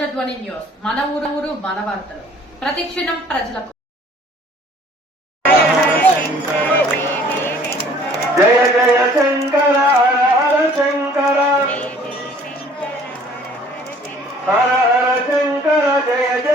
ప్రజధ్వని news. మన ఊరు ఊరు మన వార్తలు. ప్రతిక్షణం ప్రజలకు. జయ జయ శంకర హర శంకర. హర హర శంకర జయ జయ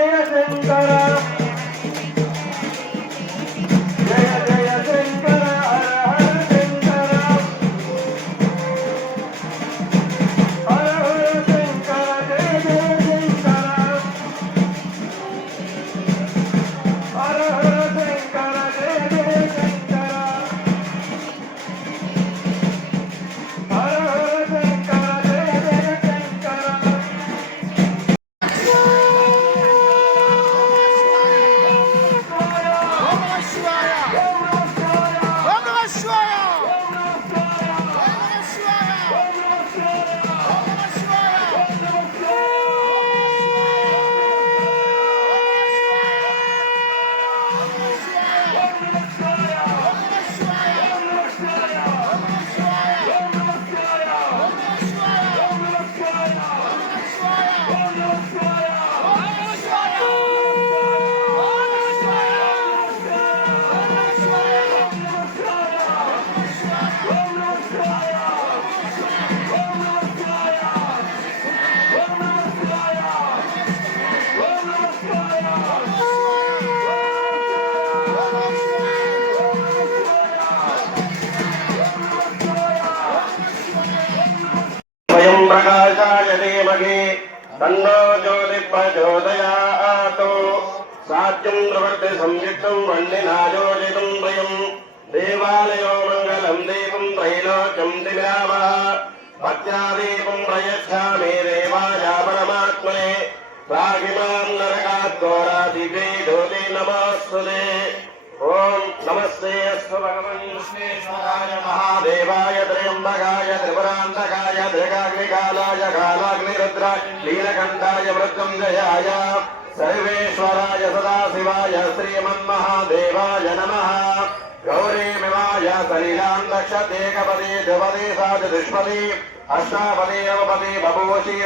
స్వయం ప్రకాశాయ ధీమహి తన్నో జ్యోతి ప్రచోదయాత్ సాత్యం ప్రవర్తి సంయుక్తం వన్నినాయోజితం ద్వయం దేవాలయో మంగళం దీపం త్రైలోక్యం దివ్యామ భక్త్యాదీపం ప్రయచ్ఛామి దేవాయ పరమాత్మనే రాగిమాం నరకాద్ఘోరాదివే జ్యోతి నమస్తుతే ఓం నమస్తే नमस्तेऽस्तु भगवन्श्वेश्वराय महादेवाय, त्र्यम्बकाय कालाग्निरुद्राय सर्वेश्वराय सदाशिवाय, श्रीमन्महादेवाय नमः। गौरीमिमाय सलिलान्दक्षतेकपदे द्विपदे सा च दुष्पदे अष्टापदे, नवपदे बभूषि